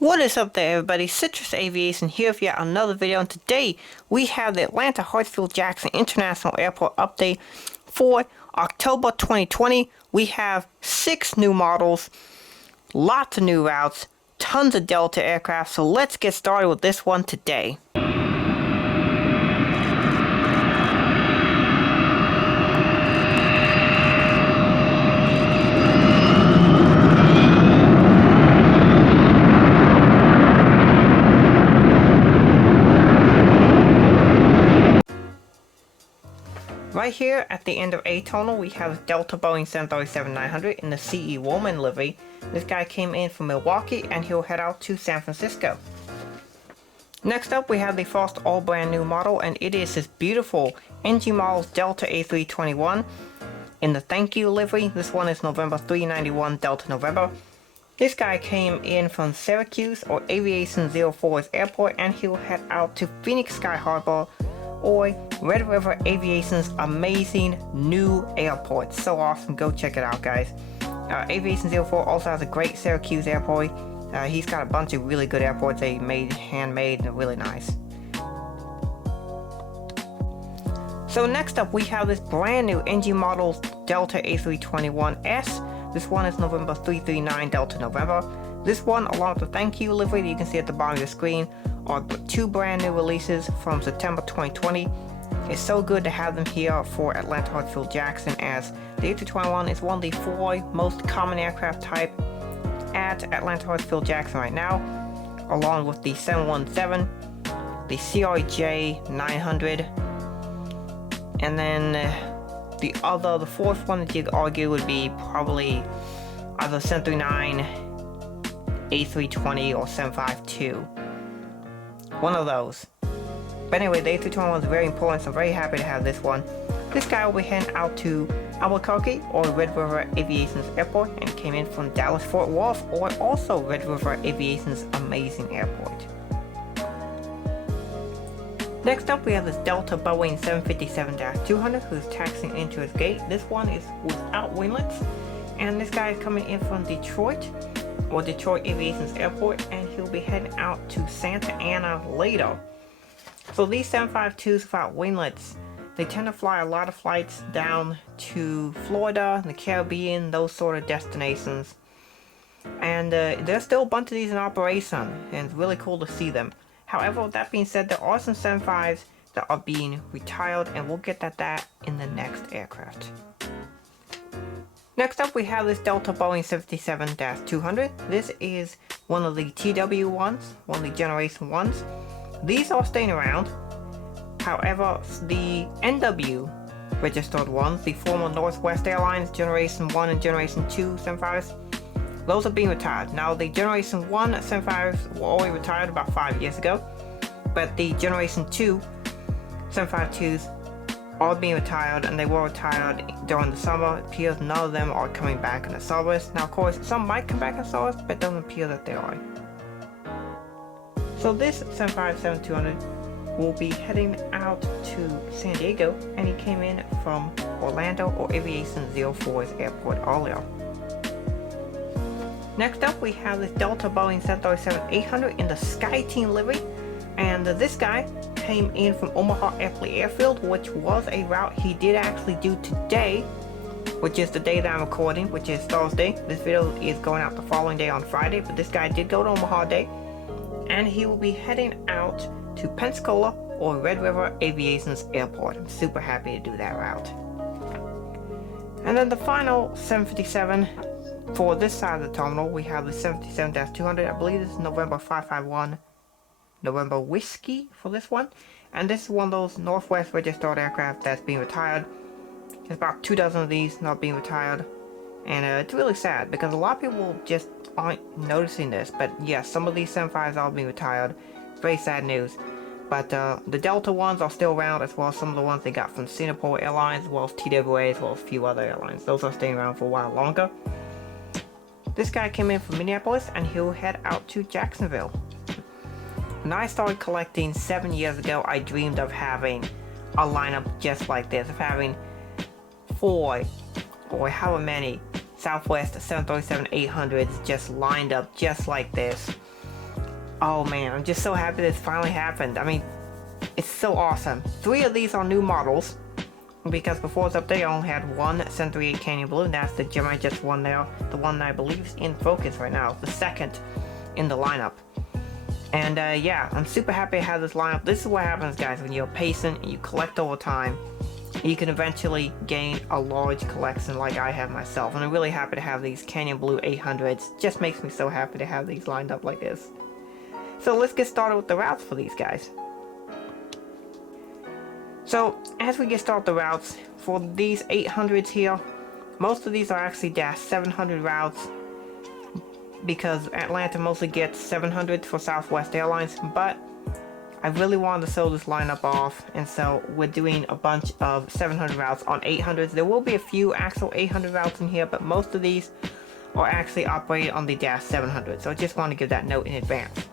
What is up there, everybody? Citrus Aviation here with yet another video, and today we have the Atlanta Heartfield-Jackson International Airport update for October 2020. We have 6 new models, lots of new routes, tons of Delta aircraft, so let's get started with this one today. Right here at the end of A tunnel, we have Delta Boeing 737-900 in the CE Woman livery. This guy came in from Milwaukee and he'll head out to San Francisco. Next up, we have the first all brand new model, and it is this beautiful NG Models Delta A321 in the Thank You livery. This one is November 391 Delta November. This guy came in from Syracuse or Aviation 04's airport, and he'll head out to Phoenix Sky Harbor or Red River Aviation's amazing new airport. So awesome, go check it out, guys. Aviation 04 also has a great Syracuse airport. He's got a bunch of really good airports they made handmade and really nice. So next up, we have this brand new NG Models Delta A321S. This one is November 339 Delta November. This one, along with the Thank You livery that you can see at the bottom of the screen, are 2 brand new releases from September 2020. It's so good to have them here for Atlanta Heartfield-Jackson, as the A321 is one of the 4 most common aircraft type at Atlanta Heartfield-Jackson right now, along with the 717, the CRJ 900, and then the 4th one that you could argue would be probably either 739, A320, or 752. One of those. But anyway, the A321 was very important, so I'm very happy to have this one. This guy will be heading out to Albuquerque or Red River Aviation's airport, and came in from Dallas Fort Worth or also Red River Aviation's amazing airport. Next up, we have this Delta Boeing 757-200 who's taxiing into its gate. This one is without winglets, and this guy is coming in from Detroit or Detroit Aviation's airport, and he'll be heading out to Santa Ana later. So these 752s without winglets, they tend to fly a lot of flights down to Florida, the Caribbean, those sort of destinations. And there's still a bunch of these in operation, and it's really cool to see them. However, with that being said, there are some 75s that are being retired, and we'll get at that in the next aircraft. Next up, we have this Delta Boeing 757-200. This is one of the TW ones, one of the Generation 1s. These are staying around. However, the NW registered ones, the former Northwest Airlines Generation 1 and Generation 2 75s, those are being retired. Now, the Generation 1 75s were already retired about 5 years ago, but the Generation 2 752s are being retired, and they were retired during the summer. It appears none of them are coming back in the service. Now, of course, some might come back in service, but it doesn't appear that they are. So this 757-200 will be heading out to San Diego, and he came in from Orlando or Aviation 04's airport earlier. Next up, we have this Delta Boeing 737-800 in the SkyTeam livery, and this guy came in from Omaha Airfield, which was a route he did actually do today, which is the day that I'm recording, which is Thursday. This video is going out the following day on Friday, but this guy did go to Omaha today, and he will be heading out to Pensacola or Red River Aviation's airport. I'm super happy to do that route. And then the final 757 for this side of the terminal, we have the 757-200. I believe this is November 551 November Whiskey for this one, and this is one of those Northwest registered aircraft that's being retired. There's about 2 dozen of these not being retired, and it's really sad because a lot of people just aren't noticing this, but yes, some of these 75s are being retired. Very sad news. But the Delta ones are still around, as well as some of the ones they got from Singapore Airlines, as well as TWA, as well as a few other airlines. Those are staying around for a while longer. This guy came in from Minneapolis, and he'll head out to Jacksonville. When I started collecting 7 years ago, I dreamed of having a lineup just like this, of having 4 or however many Southwest 737-800s just lined up just like this. Oh man, I'm just so happy this finally happened. I mean, it's so awesome. 3 of these are new models, because before it's update I only had one 738 Canyon Blue, and that's the Gemini Jets one there. The one that I believe is in focus right now, the second in the lineup. And yeah, I'm super happy to have this lineup. This is what happens, guys, when you're patient and you collect over time. You can eventually gain a large collection like I have myself. And I'm really happy to have these Canyon Blue 800s. Just makes me so happy to have these lined up like this. So let's get started with the routes for these guys. So as we get started with the routes, for these 800s here, most of these are actually -700 routes, because Atlanta mostly gets 700 for Southwest Airlines, but I really wanted to show this lineup off, and so we're doing a bunch of 700 routes on 800s. There will be a few actual 800 routes in here, but most of these are actually operated on the -700, so I just want to give that note in advance.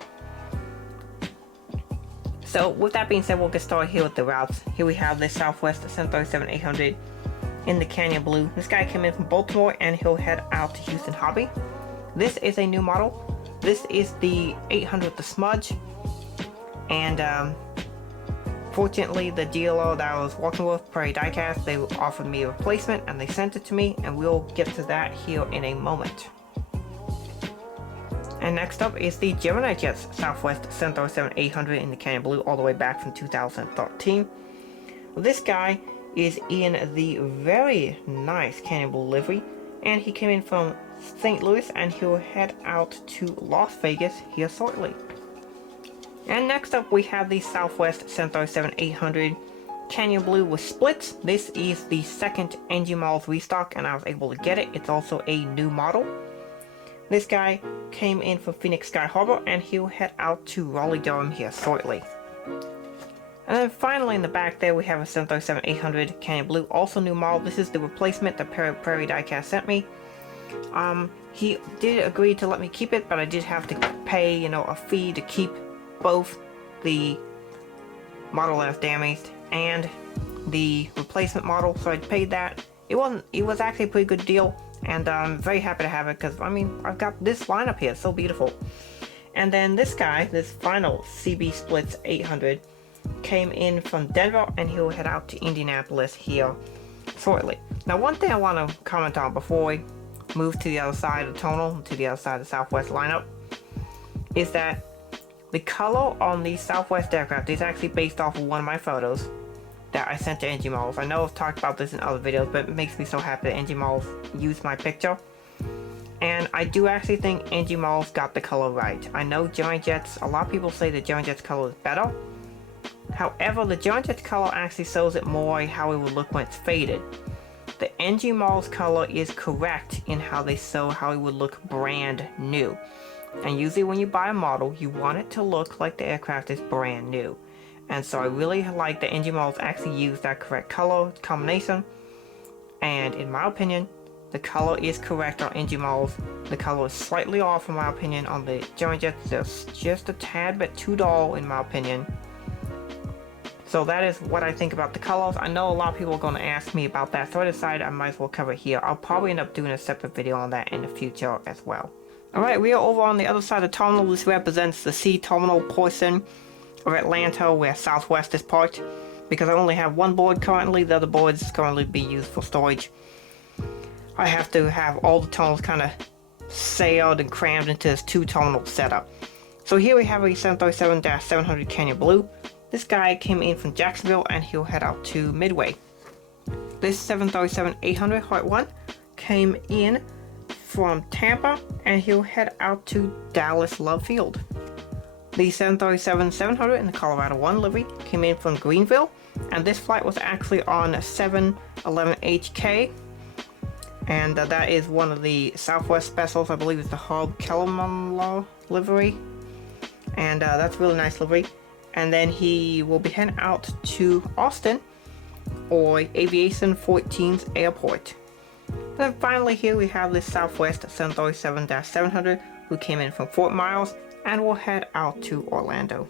So with that being said, we'll get started here with the routes. Here we have the Southwest 737-800 in the Canyon Blue. This guy came in from Baltimore and he'll head out to Houston Hobby. This is a new model. This is the 800 the Smudge, and fortunately the dealer that I was working with, Prairie Diecast, they offered me a replacement and they sent it to me, and we'll get to that here in a moment. And next up is the Gemini Jets Southwest 737-800 in the Canyon Blue, all the way back from 2013. This guy is in the very nice Canyon Blue livery, and he came in from St. Louis and he'll head out to Las Vegas here shortly. And next up we have the Southwest 737-800 Canyon Blue with splits. This is the second NG Malls restock and I was able to get it. It's also a new model. This guy came in from Phoenix Sky Harbor and he'll head out to Raleigh-Durham here shortly. And then finally in the back there we have a 737-800 Canyon Blue, also new model. This is the replacement that Prairie Diecast sent me. He did agree to let me keep it, but I did have to pay, you know, a fee to keep both the model that was damaged and the replacement model, so I paid that. It was actually a pretty good deal, and I'm very happy to have it because, I mean, I've got this lineup here, it's so beautiful. And then this guy, this final CB Splits 800, came in from Denver and he'll head out to Indianapolis here shortly. Now one thing I want to comment on before we move to the other side of the tonal, to the other side of the Southwest lineup, is that the color on the Southwest aircraft is actually based off of one of my photos that I sent to NG Malls. I know I've talked about this in other videos, but it makes me so happy that NG Malls used my picture. And I do actually think NG Malls got the color right. I know Gemini Jets, a lot of people say the Gemini Jets color is better. However, the Gemini Jets color actually shows it more how it would look when it's faded. The NG Malls color is correct in how they show how it would look brand new. And usually when you buy a model, you want it to look like the aircraft is brand new. And so I really like that NG Malls actually used that correct color combination. And in my opinion, the color is correct on NG Malls. The color is slightly off in my opinion on the Gemini Jets. They're just a tad bit too dull in my opinion. So that is what I think about the colors. I know a lot of people are going to ask me about that, so I decided I might as well cover it here. I'll probably end up doing a separate video on that in the future as well. Alright, we are over on the other side of the terminal. This represents the C terminal portion of Atlanta where Southwest is parked. Because I only have one board currently, the other boards is currently being used for storage. I have to have all the terminals kind of sailed and crammed into this 2-terminal setup. So here we have a 737-700 Canyon Blue. This guy came in from Jacksonville and he'll head out to Midway. This 737-800 Heart 1 came in from Tampa and he'll head out to Dallas Love Field. The 737-700 in the Colorado 1 livery came in from Greenville, and this flight was actually on 711HK, and that is one of the Southwest specials. I believe it's the Herb Kellerman livery, and that's a really nice livery. And then he will be heading out to Austin or Aviation 14's airport. And then finally here we have the Southwest 737-700 who came in from Fort Myers and will head out to Orlando.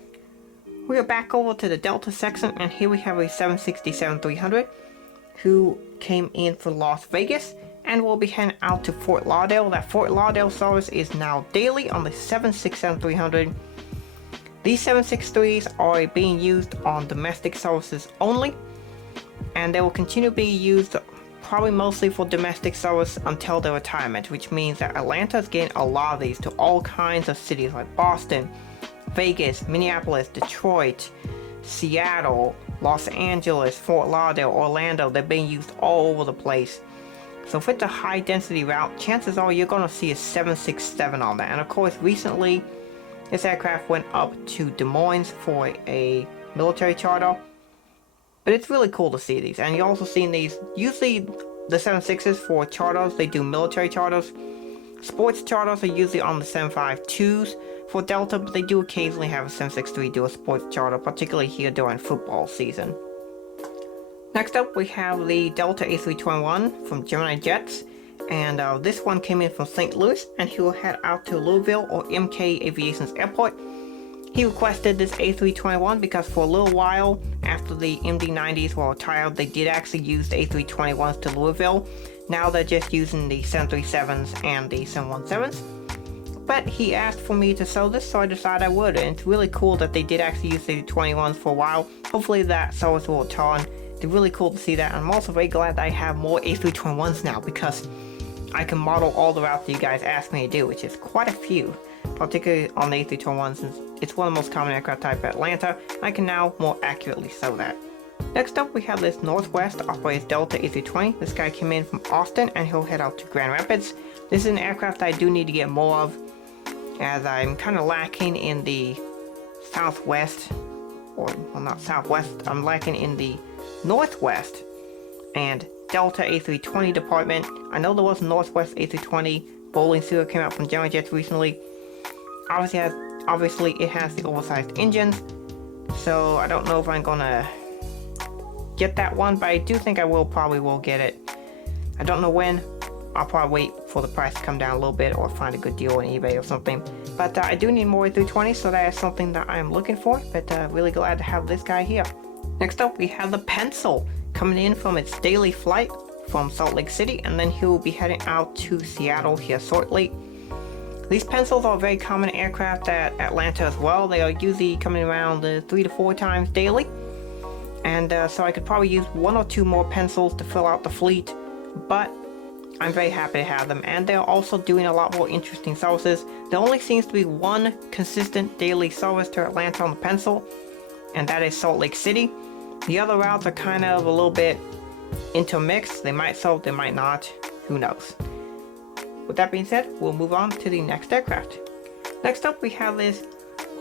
We are back over to the Delta section, and here we have a 767-300 who came in for Las Vegas and will be heading out to Fort Lauderdale. That Fort Lauderdale service is now daily on the 767-300. These 763s are being used on domestic services only, and they will continue to be used probably mostly for domestic service until their retirement, which means that Atlanta is getting a lot of these to all kinds of cities like Boston, Vegas, Minneapolis, Detroit, Seattle, Los Angeles, Fort Lauderdale, Orlando. They're being used all over the place. So if it's a high density route, chances are you're going to see a 767 on that. And of course, recently this aircraft went up to Des Moines for a military charter. But it's really cool to see these. And you're also seeing these, usually the 76s for charters, they do military charters. Sports charters are usually on the 752s for Delta, but they do occasionally have a 763 do a sports charter, particularly here during football season. Next up, we have the Delta A321 from Gemini Jets. And this one came in from St. Louis, and he will head out to Louisville or MK Aviation's airport. He requested this A321 because for a little while after the MD-90s were retired, they did actually use the A321s to Louisville. Now they're just using the 737s and the 717s. But he asked for me to sell this, so I decided I would. And it's really cool that they did actually use the A321s for a while. Hopefully that service will return. It's really cool to see that. And I'm also very glad that I have more A321s now because I can model all the routes that you guys asked me to do, which is quite a few. Particularly on the A321 since it's one of the most common aircraft type at Atlanta. I can now more accurately show that. Next up, we have this Northwest operated Delta A320. This guy came in from Austin and he'll head out to Grand Rapids. This is an aircraft I do need to get more of, as I'm kind of lacking in the Southwest, or well, not Southwest, I'm lacking in the Northwest and Delta A320 department. I know there was a Northwest A320 Bowling Sealer came out from Gemini Jets recently. Obviously it has the oversized engines, so I don't know if I'm gonna get that one, but I do think I probably will get it. I don't know when. I'll probably wait for the price to come down a little bit or find a good deal on eBay or something. But I do need more A320, so that is something that I'm looking for, but really glad to have this guy here. Next up, we have the Pencil coming in from its daily flight from Salt Lake City, and then he will be heading out to Seattle here shortly. These Pencils are a very common aircraft at Atlanta as well. They are usually coming around 3 to 4 times daily. And so I could probably use 1 or 2 more Pencils to fill out the fleet. But I'm very happy to have them. And they're also doing a lot more interesting services. There only seems to be one consistent daily service to Atlanta on the Pencil, and that is Salt Lake City. The other routes are kind of a little bit intermixed. They might serve, they might not. Who knows? With that being said, we'll move on to the next aircraft. Next up, we have this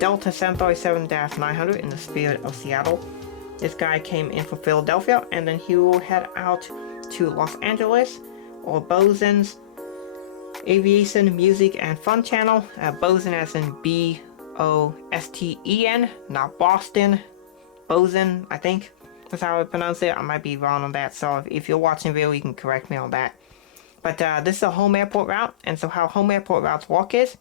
Delta 737-900 in the spirit of Seattle. This guy came in from Philadelphia, and then he will head out to Los Angeles, or Bosun's Aviation, Music, and Fun Channel. Bosun as in B-O-S-T-E-N, not Boston. Bosun, I think that's how I pronounce it. I might be wrong on that, so if you're watching the video, you can correct me on that. But this is a home airport route, and so how home airport routes work is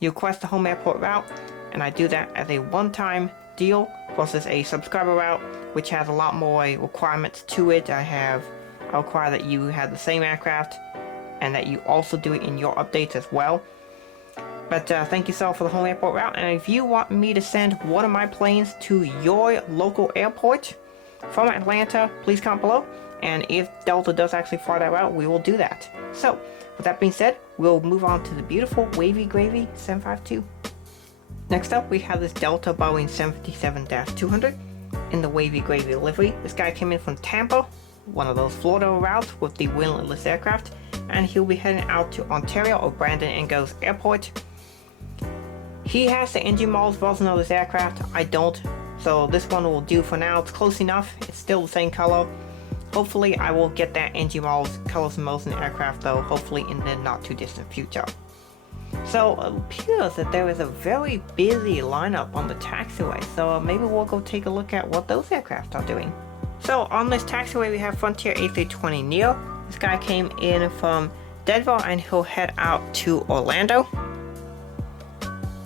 you request a home airport route, and I do that as a one-time deal versus a subscriber route, which has a lot more requirements to it. I require that you have the same aircraft and that you also do it in your updates as well. But thank you so for the home airport route, and if you want me to send one of my planes to your local airport from Atlanta, please comment below. And if Delta does actually fly that route, we will do that. So, with that being said, we'll move on to the beautiful Wavy Gravy 752. Next up, we have this Delta Boeing 757-200 in the Wavy Gravy livery. This guy came in from Tampa, one of those Florida routes with the windlass aircraft, and he'll be heading out to Ontario or Brandon Engels Airport. He has the engine models version of this aircraft. I don't, so this one will do for now. It's close enough. It's still the same color. Hopefully I will get that engine models, colors and modes in the aircraft though, hopefully in the not too distant future. So it appears that there is a very busy lineup on the taxiway, so maybe we'll go take a look at what those aircraft are doing. So on this taxiway we have Frontier A320neo. This guy came in from Denver and he'll head out to Orlando.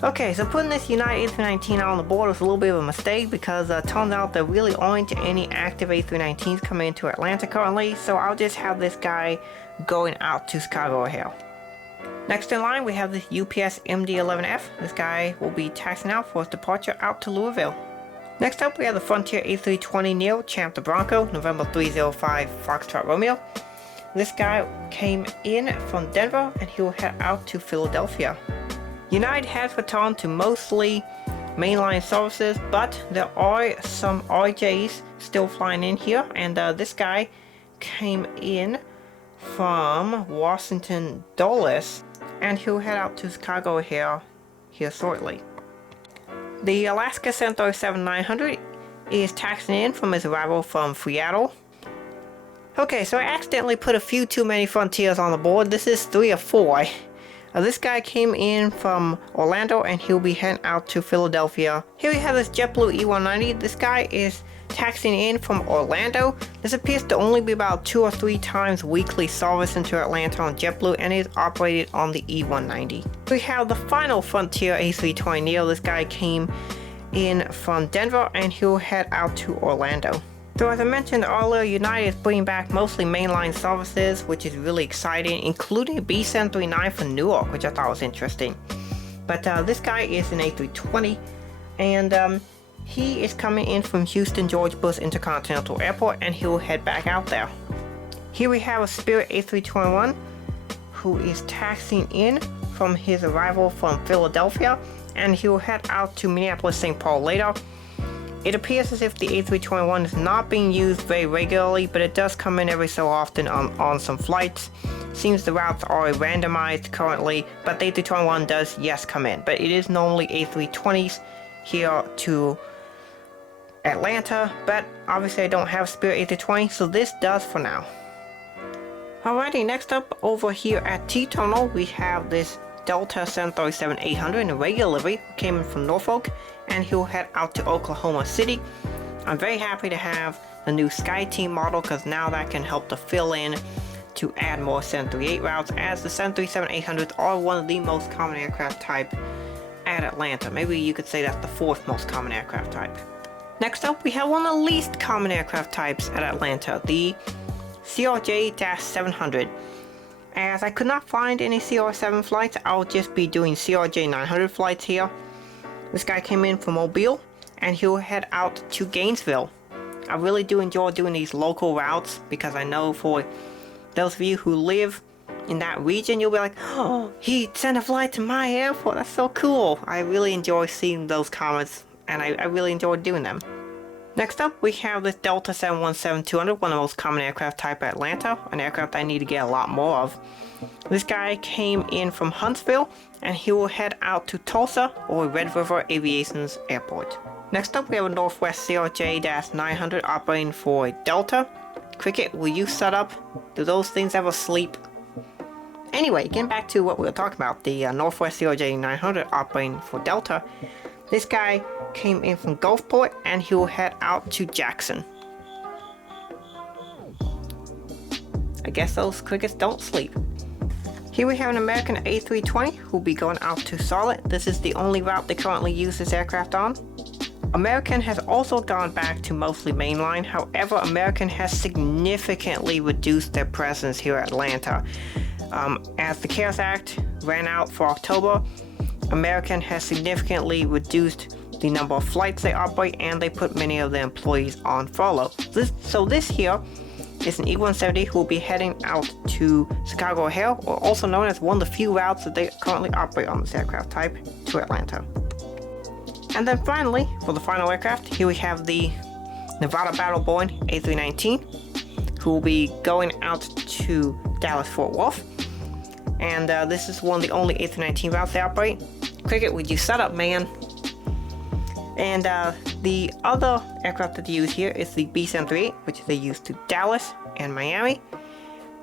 Okay, so putting this United A319 on the board was a little bit of a mistake because it turns out there really aren't any active A319s coming into Atlanta currently, so I'll just have this guy going out to Chicago O'Hare. Next in line, we have this UPS MD-11F. This guy will be taxiing out for his departure out to Louisville. Next up, we have the Frontier A320neo Champ the Bronco, November 305 Foxtrot Romeo. This guy came in from Denver and he will head out to Philadelphia. United has returned to mostly mainline services, but there are some RJs still flying in here, and this guy came in from Washington Dulles, and he'll head out to Chicago here shortly. The Alaska 737-900 is taxiing in from his arrival from Seattle. Okay, so I accidentally put a few too many Frontiers on the board. This is 3 or 4. This guy came in from Orlando and he'll be heading out to Philadelphia. Here we have this JetBlue E190. This guy is taxiing in from Orlando. This appears to only be about 2 or 3 times weekly service into Atlanta on JetBlue, and is operated on the E190. We have the final Frontier A320neo. This guy came in from Denver and he'll head out to Orlando. So as I mentioned earlier, United is bringing back mostly mainline services, which is really exciting, including B739 for Newark, which I thought was interesting. But this guy is an A320, and he is coming in from Houston George Bush Intercontinental Airport, and he will head back out there. Here we have a Spirit A321 who is taxiing in from his arrival from Philadelphia, and he will head out to Minneapolis St. Paul later. It appears as if the A321 is not being used very regularly, but it does come in every so often on some flights. Seems the routes are randomized currently, but the A321 does, yes, come in. But it is normally A320s here to Atlanta, but obviously I don't have Spirit A320, so this does for now. Alrighty, next up over here at T-Terminal, we have this Delta 737-800 in a regular livery, who came in from Norfolk, and he'll head out to Oklahoma City. I'm very happy to have the new SkyTeam model, because now that can help to fill in to add more 738 routes, as the 737-800s are one of the most common aircraft type at Atlanta. Maybe you could say that's the 4th most common aircraft type. Next up, we have one of the least common aircraft types at Atlanta, the CRJ-700. As I could not find any CR7 flights, I'll just be doing CRJ-900 flights here. This guy came in from Mobile, and he'll head out to Gainesville. I really do enjoy doing these local routes, because I know for those of you who live in that region, you'll be like, oh, he sent a flight to my airport, that's so cool. I really enjoy seeing those comments, and I really enjoy doing them. Next up, we have this Delta 717-200, one of the most common aircraft type at Atlanta, an aircraft I need to get a lot more of. This guy came in from Huntsville, and he will head out to Tulsa or Red River Aviation's airport. Next up, we have a Northwest CRJ-900 operating for Delta. Cricket, will you shut up? Do those things ever sleep? Anyway, getting back to what we were talking about, the Northwest CRJ-900 operating for Delta. This guy came in from Gulfport, and he will head out to Jackson. I guess those crickets don't sleep. Here we have an American A320 who will be going out to Charlotte. This is the only route they currently use this aircraft on. American has also gone back to mostly mainline. However, American has significantly reduced their presence here at Atlanta. As the CARES Act ran out for October, American has significantly reduced the number of flights they operate, and they put many of their employees on furlough. So this here is an E-170 who will be heading out to Chicago O'Hare, or also known as one of the few routes that they currently operate on this aircraft type, to Atlanta. And then finally, for the final aircraft, here we have the Nevada Battle Boeing A319, who will be going out to Dallas-Fort Worth. And this is one of the only A319 routes they operate. Cricket, would you shut up, man? And the other aircraft that they use here is the B738, which they use to Dallas and Miami.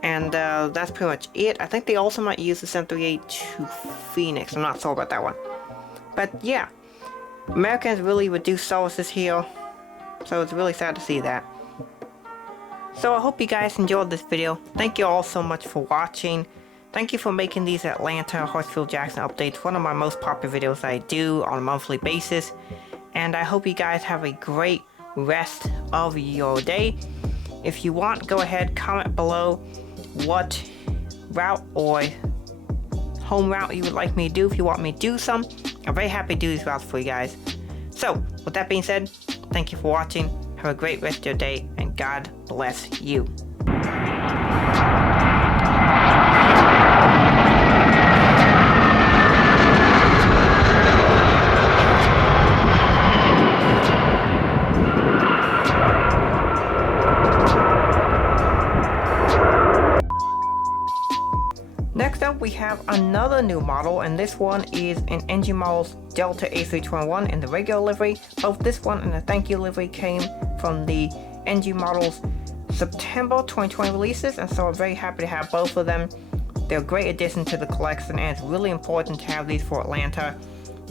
And that's pretty much it. I think they also might use the 738 to Phoenix. I'm not sure about that one. But yeah, Americans really reduced services here, so it's really sad to see that. So I hope you guys enjoyed this video. Thank you all so much for watching. Thank you for making these Atlanta Heartfield-Jackson updates one of my most popular videos I do on a monthly basis. And I hope you guys have a great rest of your day. If you want, go ahead, comment below what route or home route you would like me to do if you want me to do some. I'm very happy to do these routes for you guys. So, with that being said, thank you for watching. Have a great rest of your day, and God bless you. Next up, we have another new model, and this one is an NG Models Delta A321 in the regular livery. Both this one and the thank you livery came from the NG Models September 2020 releases, and so I'm very happy to have both of them. They're a great addition to the collection, and it's really important to have these for Atlanta,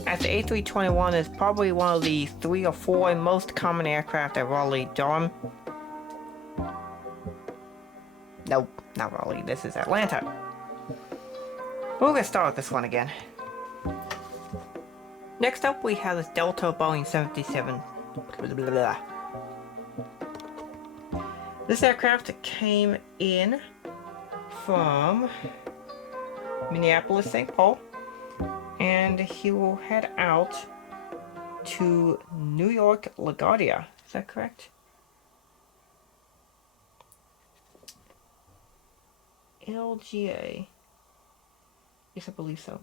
as the A321 is probably one of the 3 or 4 most common aircraft at Raleigh-Durham. Nope, not Raleigh, this is Atlanta. We're going to start with this one again. Next up, we have this Delta Boeing 757. This aircraft came in from Minneapolis, St. Paul, and he will head out to New York, LaGuardia. Is that correct? LGA. Yes, I believe so.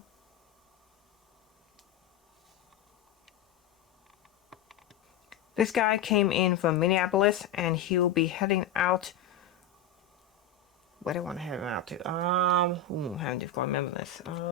This guy came in from Minneapolis, and he will be heading out. Where do I want to head him out to? I'm having difficulty remembering this.